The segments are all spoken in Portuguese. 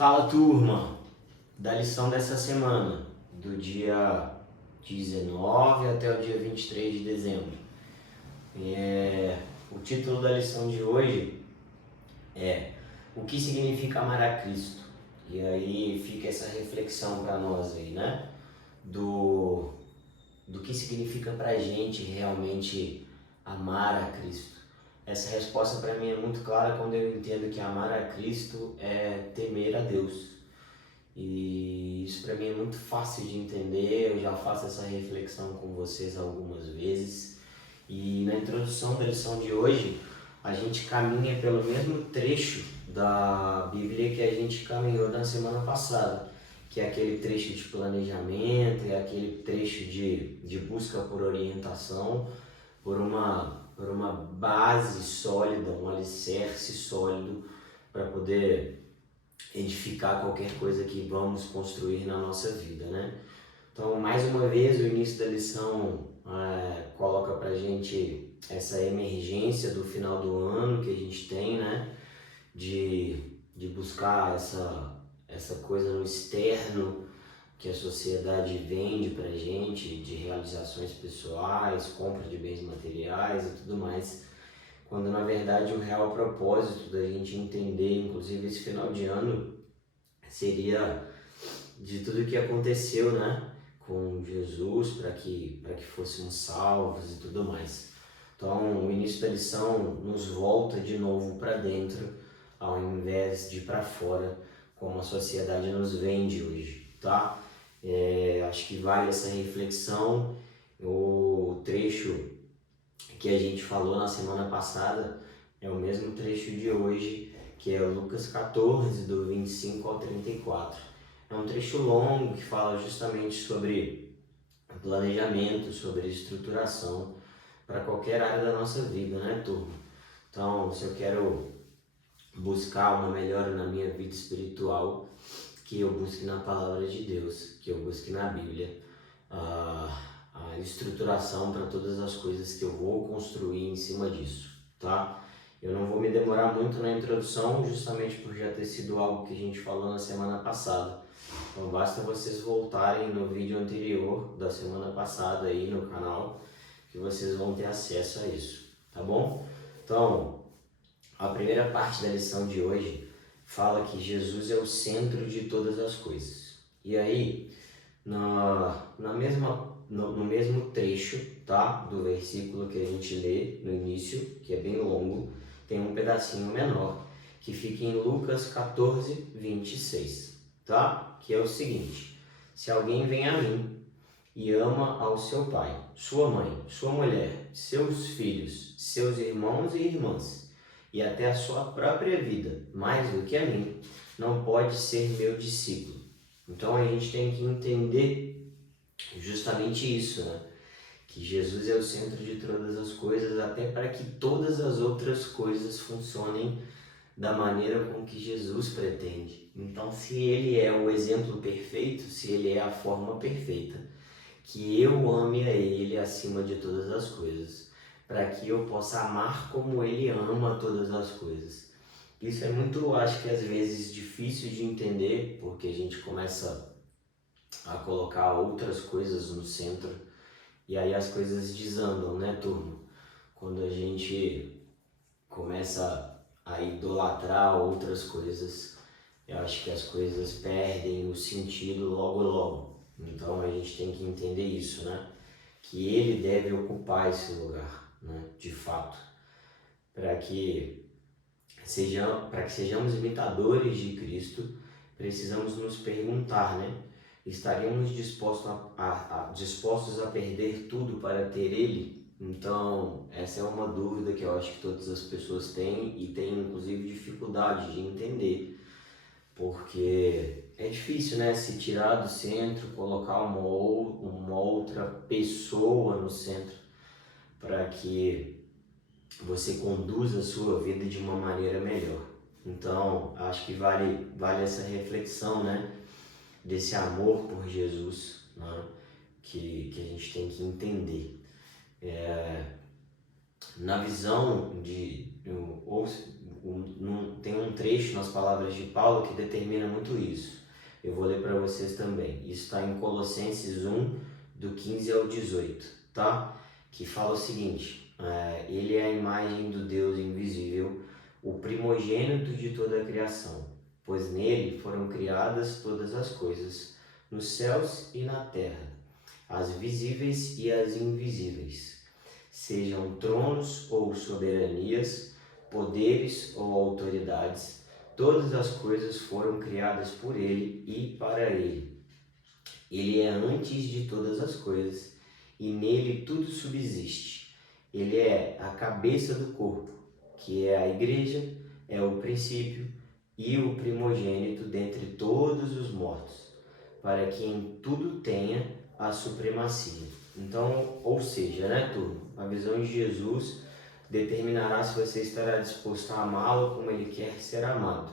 Fala, turma, da lição dessa semana, do dia 19 até o dia 23 de dezembro. O título da lição de hoje é O que significa amar a Cristo? E aí fica essa reflexão para nós aí, né? Do que significa pra gente realmente amar a Cristo. Essa resposta para mim é muito clara quando eu entendo que amar a Cristo é temer a Deus. E isso para mim é muito fácil de entender, eu já faço essa reflexão com vocês algumas vezes. E na introdução da lição de hoje, a gente caminha pelo mesmo trecho da Bíblia que a gente caminhou na semana passada, que é aquele trecho de planejamento, é aquele trecho de busca por orientação, por uma base sólida, um alicerce sólido para poder edificar qualquer coisa que vamos construir na nossa vida, né? Então, mais uma vez, o início da lição coloca pra gente essa emergência do final do ano que a gente tem, né? De buscar essa coisa no externo que a sociedade vende pra gente, de realizações pessoais, compra de bens materiais e tudo mais, quando na verdade o real propósito da gente entender, inclusive esse final de ano, seria de tudo que aconteceu, né, com Jesus para que fôssemos salvos e tudo mais. Então, o início da lição nos volta de novo para dentro, ao invés de ir para fora, como a sociedade nos vende hoje, tá? Acho que vale essa reflexão. O trecho que a gente falou na semana passada é o mesmo trecho de hoje, que é Lucas 14, do 25 ao 34. É um trecho longo que fala justamente sobre planejamento, sobre estruturação para qualquer área da nossa vida, né, turma? Então, se eu quero buscar uma melhora na minha vida espiritual, que eu busque na palavra de Deus, que eu busque na Bíblia a estruturação para todas as coisas que eu vou construir em cima disso, tá? Eu não vou me demorar muito na introdução, justamente por já ter sido algo que a gente falou na semana passada. Então basta vocês voltarem no vídeo anterior da semana passada aí no canal, que vocês vão ter acesso a isso, tá bom? Então, a primeira parte da lição de hoje fala que Jesus é o centro de todas as coisas. E aí, no mesmo trecho, tá, do versículo que a gente lê no início, que é bem longo, tem um pedacinho menor, que fica em Lucas 14, 26, tá? Que é o seguinte: se alguém vem a mim e ama ao seu pai, sua mãe, sua mulher, seus filhos, seus irmãos e irmãs, e até a sua própria vida, mais do que a mim, não pode ser meu discípulo. Então a gente tem que entender justamente isso, né? Que Jesus é o centro de todas as coisas, até para que todas as outras coisas funcionem da maneira com que Jesus pretende. Então, se ele é o exemplo perfeito, se ele é a forma perfeita, que eu ame a ele acima de todas as coisas, para que eu possa amar como ele ama todas as coisas. Isso é muito, acho que às vezes difícil de entender, porque a gente começa a colocar outras coisas no centro e aí as coisas desandam, né, turma? Quando a gente começa a idolatrar outras coisas, eu acho que as coisas perdem o sentido logo logo. Então a gente tem que entender isso, né? Que ele deve ocupar esse lugar, né? De fato, para que sejamos imitadores de Cristo, precisamos nos perguntar, né? Estaríamos dispostos a perder tudo para ter Ele? Então, essa é uma dúvida que eu acho que todas as pessoas têm e têm inclusive dificuldade de entender, porque é difícil, né? Se tirar do centro, colocar uma outra pessoa no centro para que você conduza a sua vida de uma maneira melhor. Então, acho que vale essa reflexão, né? Desse amor por Jesus, né? Que a gente tem que entender. Na visão tem um trecho nas palavras de Paulo que determina muito isso. Eu vou ler para vocês também. Isso está em Colossenses 1, do 15 ao 18, tá? Que fala o seguinte: ele é a imagem do Deus invisível, o primogênito de toda a criação, pois nele foram criadas todas as coisas, nos céus e na terra, as visíveis e as invisíveis, sejam tronos ou soberanias, poderes ou autoridades, todas as coisas foram criadas por ele e para ele. Ele é antes de todas as coisas e nele tudo subsiste. Ele é a cabeça do corpo, que é a igreja, é o princípio e o primogênito dentre todos os mortos, para que em tudo tenha a supremacia. Então, ou seja, né, turma? A visão de Jesus determinará se você estará disposto a amá-lo como ele quer ser amado.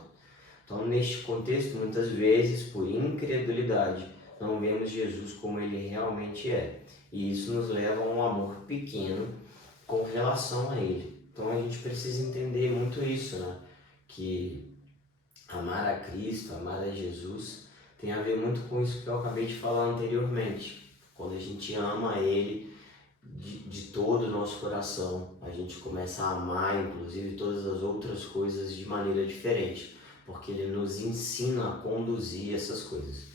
Então, neste contexto, muitas vezes, por incredulidade, não vemos Jesus como ele realmente é. E isso nos leva a um amor pequeno com relação a ele. Então, a gente precisa entender muito isso, né? Que amar a Cristo, amar a Jesus, tem a ver muito com isso que eu acabei de falar anteriormente. Quando a gente ama Ele de todo o nosso coração, a gente começa a amar, inclusive, todas as outras coisas de maneira diferente, porque Ele nos ensina a conduzir essas coisas.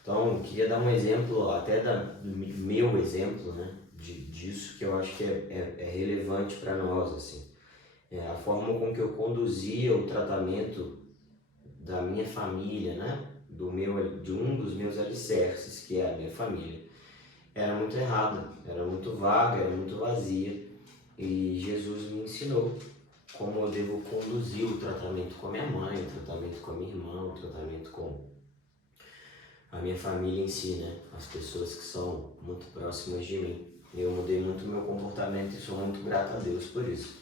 Então, eu queria dar um exemplo, até do meu exemplo, né, disso, que eu acho que é relevante para nós, assim. A forma com que eu conduzia o tratamento da minha família, né, de um dos meus alicerces, que é a minha família, era muito errada, era muito vaga, era muito vazia. E Jesus me ensinou como eu devo conduzir o tratamento com a minha mãe, o tratamento com a minha irmã, o tratamento com a minha família em si, né? As pessoas que são muito próximas de mim. Eu mudei muito o meu comportamento e sou muito grato a Deus por isso.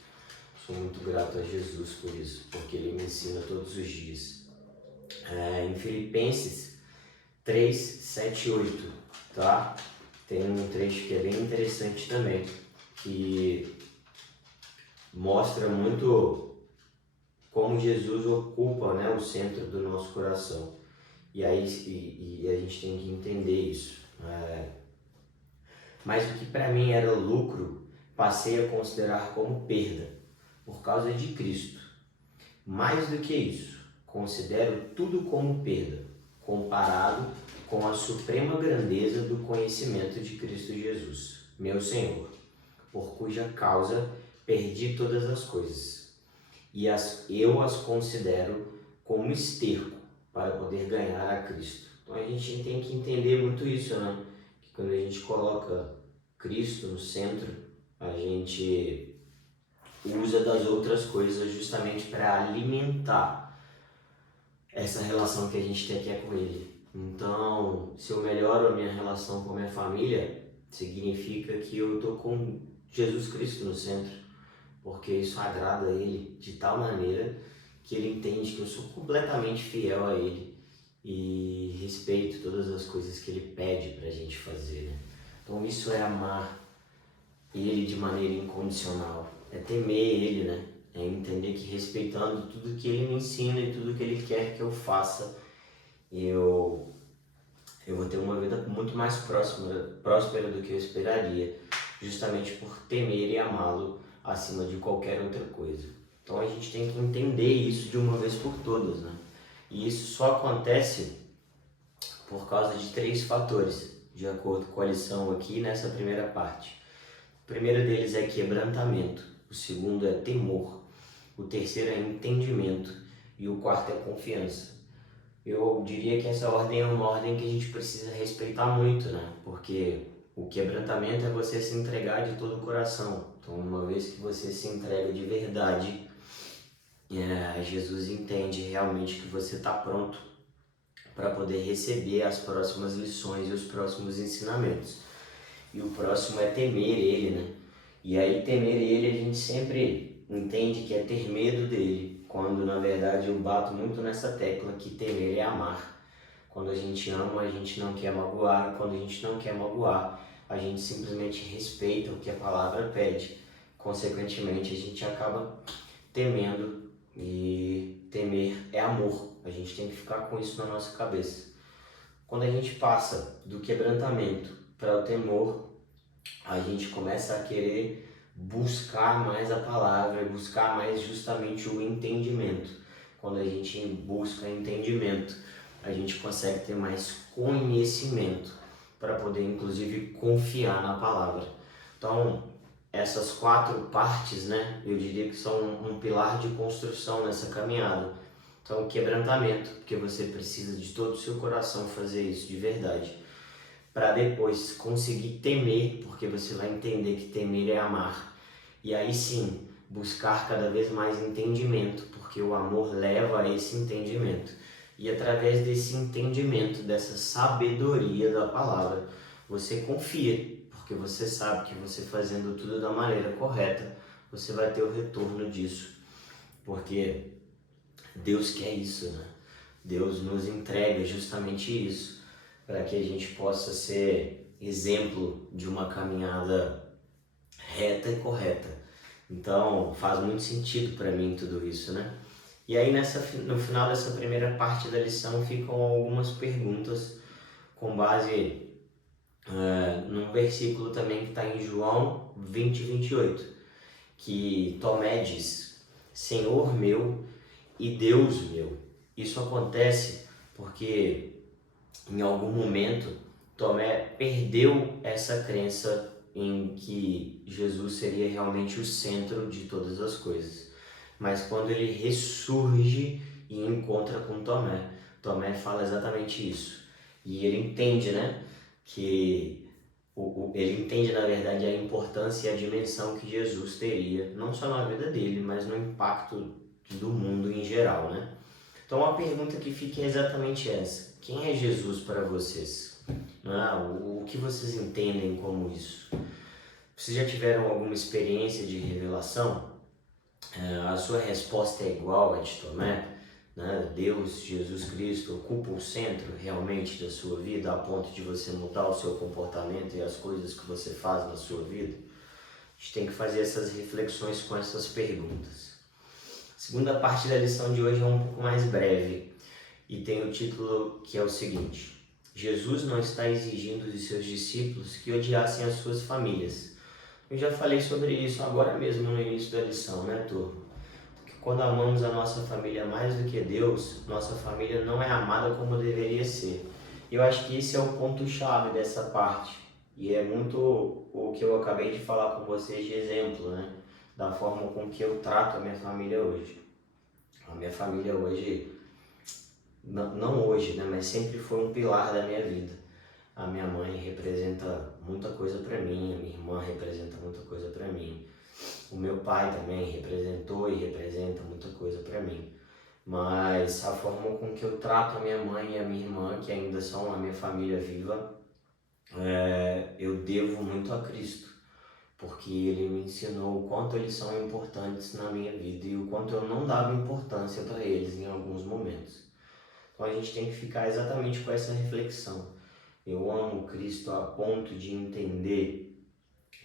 Sou muito grato a Jesus por isso, porque Ele me ensina todos os dias. Em Filipenses 3, 7 e 8, tá? Tem um trecho que é bem interessante também, que mostra muito como Jesus ocupa, né, o centro do nosso coração. E aí a gente tem que entender isso. Mas o que para mim era lucro, passei a considerar como perda, por causa de Cristo. Mais do que isso, considero tudo como perda, comparado com a suprema grandeza do conhecimento de Cristo Jesus, meu Senhor, por cuja causa perdi todas as coisas, e eu as considero como esterco para poder ganhar a Cristo. Então a gente tem que entender muito isso, né? Que quando a gente coloca Cristo no centro, a gente usa das outras coisas justamente para alimentar essa relação que a gente quer com Ele. Então, se eu melhoro a minha relação com a minha família, significa que eu estou com Jesus Cristo no centro, porque isso agrada a Ele de tal maneira que Ele entende que eu sou completamente fiel a Ele e respeito todas as coisas que Ele pede para a gente fazer, né? Então, isso é amar Ele de maneira incondicional, é temer Ele, né? É entender que respeitando tudo que Ele me ensina e tudo que Ele quer que eu faça, eu vou ter uma vida muito mais próspera do que eu esperaria, justamente por temer e amá-lo acima de qualquer outra coisa. Então a gente tem que entender isso de uma vez por todas, né? E isso só acontece por causa de 3 fatores, de acordo com a lição aqui nessa primeira parte. O primeiro deles é quebrantamento, o segundo é temor, o terceiro é entendimento e o quarto é confiança. Eu diria que essa ordem é uma ordem que a gente precisa respeitar muito, né? Porque o quebrantamento é você se entregar de todo o coração. Então, uma vez que você se entrega de verdade, Jesus entende realmente que você está pronto para poder receber as próximas lições e os próximos ensinamentos. E o próximo é temer Ele, né? E aí, temer Ele, a gente sempre entende que é ter medo dele, quando na verdade eu bato muito nessa tecla que temer é amar. Quando a gente ama, a gente não quer magoar, quando a gente não quer magoar, a gente simplesmente respeita o que a palavra pede. Consequentemente, a gente acaba temendo E temer é amor. A gente tem que ficar com isso na nossa cabeça. Quando a gente passa do quebrantamento para o temor, a gente começa a querer buscar mais a palavra, buscar mais justamente o entendimento. Quando a gente busca entendimento, a gente consegue ter mais conhecimento para poder inclusive confiar na palavra. Então, essas 4 partes, né, eu diria que são um pilar de construção nessa caminhada. Então, quebrantamento, porque você precisa de todo o seu coração fazer isso de verdade, para depois conseguir temer, porque você vai entender que temer é amar. E aí sim, buscar cada vez mais entendimento, porque o amor leva a esse entendimento. E através desse entendimento, dessa sabedoria da palavra, você confia, porque você sabe que você fazendo tudo da maneira correta, você vai ter o retorno disso. Porque Deus quer isso, né? Deus nos entrega justamente isso, para que a gente possa ser exemplo de uma caminhada reta e correta. Então faz muito sentido para mim tudo isso, né? E aí no final dessa primeira parte da lição ficam algumas perguntas com base num versículo também que está em João 20:28, que Tomé diz: Senhor meu e Deus meu. Isso acontece porque em algum momento Tomé perdeu essa crença em que Jesus seria realmente o centro de todas as coisas. Mas quando ele ressurge e encontra com Tomé, Tomé fala exatamente isso. E ele entende, né, que ele entende na verdade a importância e a dimensão que Jesus teria, não só na vida dele, mas no impacto do mundo em geral, né? Então a pergunta que fica é exatamente essa: quem é Jesus para vocês? O que vocês entendem como isso? Vocês já tiveram alguma experiência de revelação? A sua resposta é igual a de Tomé? Deus, Jesus Cristo, ocupa o centro realmente da sua vida a ponto de você mudar o seu comportamento e as coisas que você faz na sua vida? A gente tem que fazer essas reflexões com essas perguntas. A segunda parte da lição de hoje é um pouco mais breve e tem o título que é o seguinte: Jesus não está exigindo de seus discípulos que odiassem as suas famílias. Eu já falei sobre isso agora mesmo no início da lição, né, turma? Porque quando amamos a nossa família mais do que Deus, nossa família não é amada como deveria ser. E eu acho que esse é o ponto-chave dessa parte. E é muito o que eu acabei de falar com vocês de exemplo, né? Da forma com que eu trato a minha família hoje. A minha família hoje, não hoje, né? Mas sempre foi um pilar da minha vida. A minha mãe representa muita coisa para mim, a minha irmã representa muita coisa para mim. O meu pai também representou e representa muita coisa para mim. Mas a forma com que eu trato a minha mãe e a minha irmã, que ainda são a minha família viva, eu devo muito a Cristo, porque Ele me ensinou o quanto eles são importantes na minha vida e o quanto eu não dava importância para eles em alguns momentos. Então a gente tem que ficar exatamente com essa reflexão. Eu amo Cristo a ponto de entender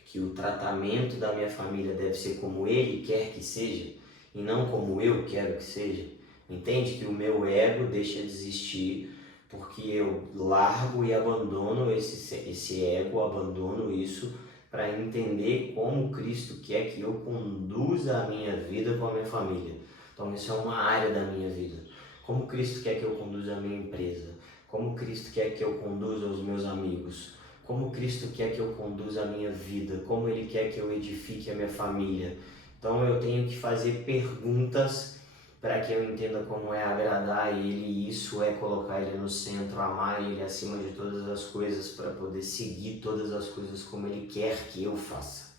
que o tratamento da minha família deve ser como Ele quer que seja e não como eu quero que seja. Entende que o meu ego deixa de existir porque eu largo e abandono esse ego, abandono isso para entender como Cristo quer que eu conduza a minha vida com a minha família. Então isso é uma área da minha vida. Como Cristo quer que eu conduza a minha empresa, como Cristo quer que eu conduza os meus amigos, como Cristo quer que eu conduza a minha vida, como Ele quer que eu edifique a minha família. Então eu tenho que fazer perguntas para que eu entenda como é agradar a Ele, e isso é colocar Ele no centro, amar Ele acima de todas as coisas, para poder seguir todas as coisas como Ele quer que eu faça.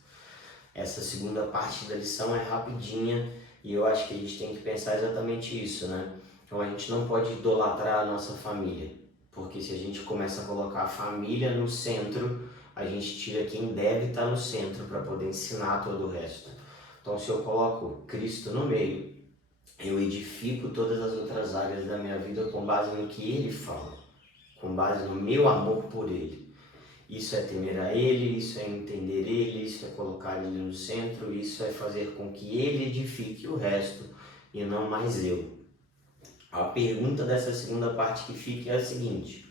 Essa segunda parte da lição é rapidinha e eu acho que a gente tem que pensar exatamente isso, né? Então a gente não pode idolatrar a nossa família, porque se a gente começa a colocar a família no centro, a gente tira quem deve estar no centro para poder ensinar todo o resto. Então se eu coloco Cristo no meio, eu edifico todas as outras áreas da minha vida com base no que Ele fala, com base no meu amor por Ele. Isso é temer a Ele, isso é entender Ele, isso é colocar Ele no centro, isso é fazer com que Ele edifique o resto e não mais eu. A pergunta dessa segunda parte que fica é a seguinte: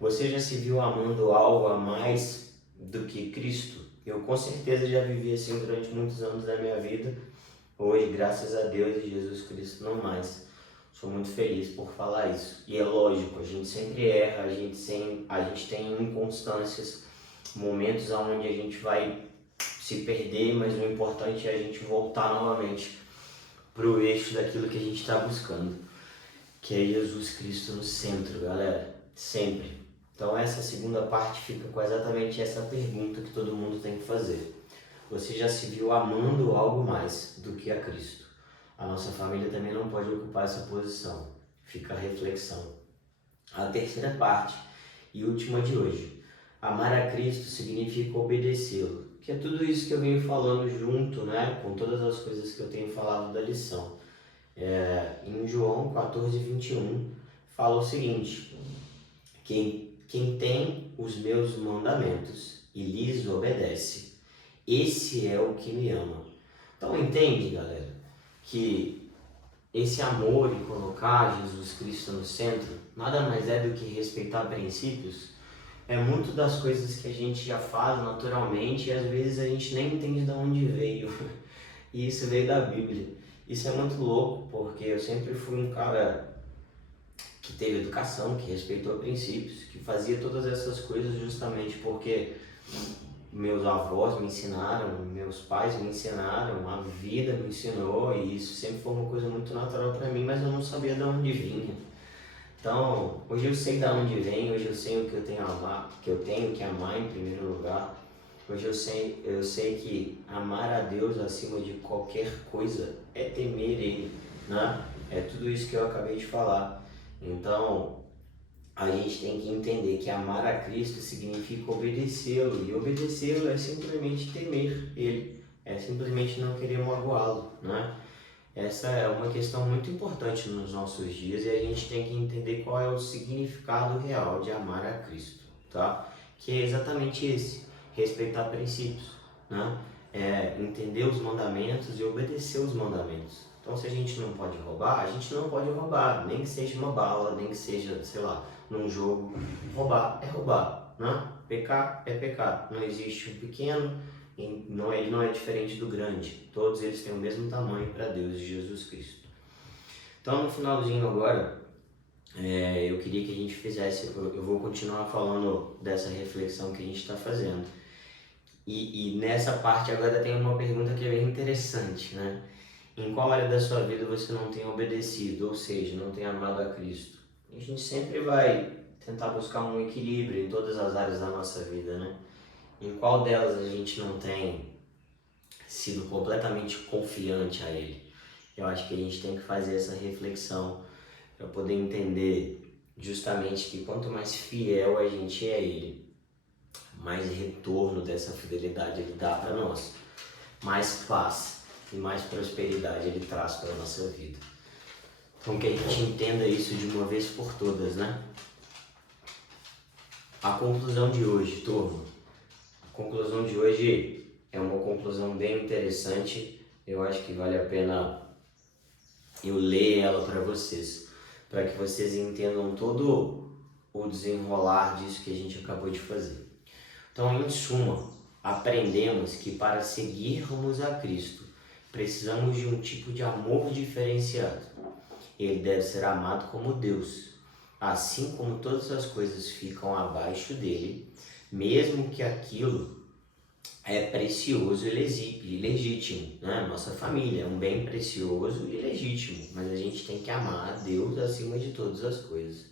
você já se viu amando algo a mais do que Cristo? Eu com certeza já vivi assim durante muitos anos da minha vida. Hoje, graças a Deus e Jesus Cristo, não mais. Sou muito feliz por falar isso. E é lógico, a gente sempre erra, a gente tem inconstâncias, momentos onde a gente vai se perder, mas o importante é a gente voltar novamente para o eixo daquilo que a gente está buscando, que é Jesus Cristo no centro, galera, sempre. Então essa segunda parte fica com exatamente essa pergunta que todo mundo tem que fazer. Você já se viu amando algo mais do que a Cristo? A nossa família também não pode ocupar essa posição. Fica a reflexão. A terceira parte e última de hoje. Amar a Cristo significa obedecê-lo, que é tudo isso que eu venho falando junto, né, com todas as coisas que eu tenho falado da lição. Em João 14:21 fala o seguinte: quem tem os meus mandamentos e lhes obedece, esse é o que me ama. Então entende, galera, que esse amor em colocar Jesus Cristo no centro nada mais é do que respeitar princípios. É muito das coisas que a gente já faz naturalmente e às vezes a gente nem entende de onde veio. E isso veio da Bíblia. Isso é muito louco, porque eu sempre fui um cara que teve educação, que respeitou princípios, que fazia todas essas coisas justamente porque meus avós me ensinaram, meus pais me ensinaram, a vida me ensinou, e isso sempre foi uma coisa muito natural para mim, mas eu não sabia de onde vinha. Então, hoje eu sei de onde vem, hoje eu sei o que eu tenho a amar, que eu tenho que amar em primeiro lugar. Hoje eu sei que amar a Deus acima de qualquer coisa é temer Ele, né? É tudo isso que eu acabei de falar. Então, a gente tem que entender que amar a Cristo significa obedecê-lo, e obedecê-lo é simplesmente temer Ele, é simplesmente não querer magoá-lo, né? Essa é uma questão muito importante nos nossos dias e a gente tem que entender qual é o significado real de amar a Cristo, tá? Que é exatamente esse: respeitar princípios, né? Entender os mandamentos e obedecer os mandamentos. Então, se a gente não pode roubar, a gente não pode roubar, nem que seja uma bala, nem que seja, sei lá, num jogo. Roubar é roubar, né? Pecar é pecar. Não existe um pequeno, ele não é diferente do grande. Todos eles têm o mesmo tamanho para Deus e Jesus Cristo. Então, no finalzinho agora, eu queria que a gente fizesse, eu vou continuar falando dessa reflexão que a gente está fazendo. E nessa parte agora tem uma pergunta que é bem interessante, né? Em qual área da sua vida você não tem obedecido, ou seja, não tem amado a Cristo? A gente sempre vai tentar buscar um equilíbrio em todas as áreas da nossa vida, né? Em qual delas a gente não tem sido completamente confiante a Ele? Eu acho que a gente tem que fazer essa reflexão para poder entender justamente que quanto mais fiel a gente é a Ele, mais retorno dessa fidelidade Ele dá para nós, mais paz e mais prosperidade Ele traz para a nossa vida. Então que a gente entenda isso de uma vez por todas, né? A conclusão de hoje, turma. A conclusão de hoje é uma conclusão bem interessante. Eu acho que vale a pena eu ler ela para vocês, para que vocês entendam todo o desenrolar disso que a gente acabou de fazer. Então, em suma, aprendemos que para seguirmos a Cristo, precisamos de um tipo de amor diferenciado. Ele deve ser amado como Deus, assim como todas as coisas ficam abaixo dele, mesmo que aquilo é precioso e legítimo, né? Nossa família é um bem precioso e legítimo, mas a gente tem que amar a Deus acima de todas as coisas,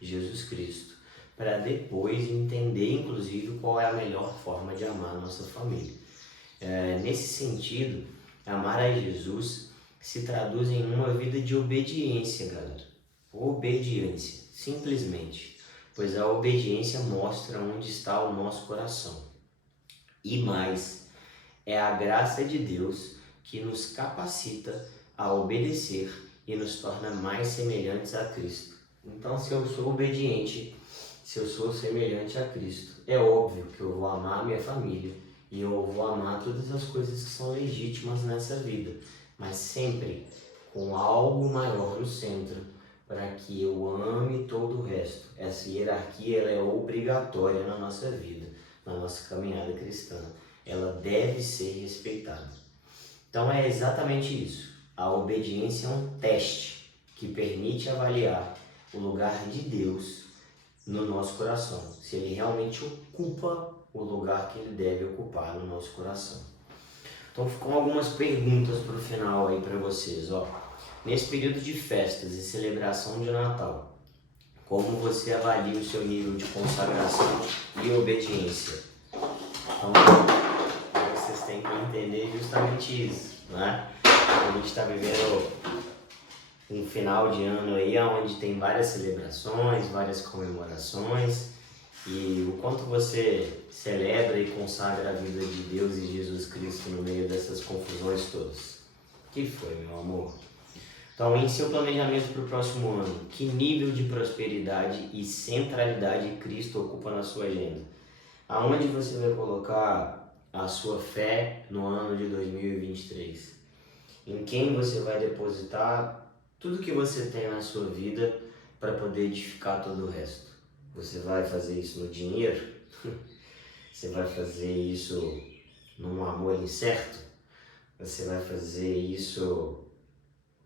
Jesus Cristo, para depois entender, inclusive, qual é a melhor forma de amar a nossa família. Nesse sentido, amar a Jesus se traduz em uma vida de obediência, galera. Obediência, simplesmente, pois a obediência mostra onde está o nosso coração. E mais, é a graça de Deus que nos capacita a obedecer e nos torna mais semelhantes a Cristo. Então, se eu sou obediente, se eu sou semelhante a Cristo, é óbvio que eu vou amar a minha família e eu vou amar todas as coisas que são legítimas nessa vida, mas sempre com algo maior no centro, para que eu ame todo o resto. Essa hierarquia ela é obrigatória na nossa vida, na nossa caminhada cristã. Ela deve ser respeitada. Então é exatamente isso. A obediência é um teste que permite avaliar o lugar de Deus no nosso coração, se ele realmente ocupa o lugar que ele deve ocupar no nosso coração. Então ficam algumas perguntas para o final aí para vocês, ó. Nesse período de festas e celebração de Natal, como você avalia o seu nível de consagração e obediência? Então vocês têm que entender justamente isso, né? A gente está vivendo um final de ano aí onde tem várias celebrações, várias comemorações, e o quanto você celebra e consagra a vida de Deus e Jesus Cristo no meio dessas confusões todas. Que foi, meu amor? Então, em seu planejamento para o próximo ano, que nível de prosperidade e centralidade Cristo ocupa na sua agenda? Aonde você vai colocar a sua fé no ano de 2023? Em quem você vai depositar tudo que você tem na sua vida para poder edificar todo o resto? Você vai fazer isso no dinheiro? Você vai fazer isso num amor incerto? Você vai fazer isso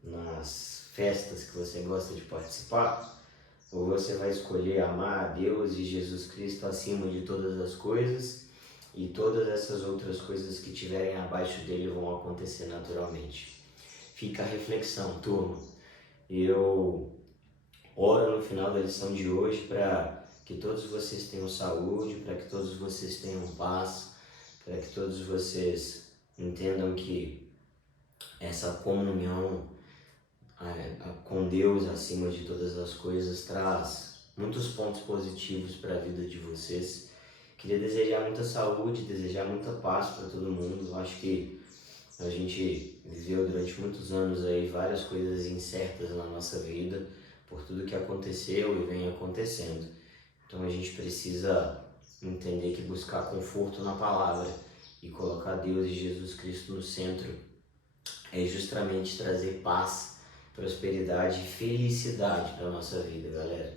nas festas que você gosta de participar? Ou você vai escolher amar a Deus e Jesus Cristo acima de todas as coisas, e todas essas outras coisas que tiverem abaixo dele vão acontecer naturalmente? Fica a reflexão, turma. Eu oro no final da lição de hoje para que todos vocês tenham saúde, para que todos vocês tenham paz, para que todos vocês entendam que essa comunhão com Deus acima de todas as coisas traz muitos pontos positivos para a vida de vocês. Queria desejar muita saúde, desejar muita paz para todo mundo. Eu acho que a gente viveu durante muitos anos aí várias coisas incertas na nossa vida, por tudo que aconteceu e vem acontecendo. Então a gente precisa entender que buscar conforto na palavra e colocar Deus e Jesus Cristo no centro é justamente trazer paz, prosperidade e felicidade para a nossa vida, galera.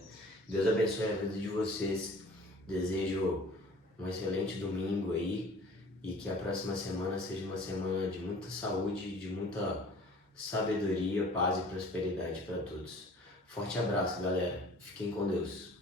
Deus abençoe a vida de vocês. Desejo um excelente domingo aí e que a próxima semana seja uma semana de muita saúde, de muita sabedoria, paz e prosperidade para todos. Forte abraço, galera. Fiquem com Deus.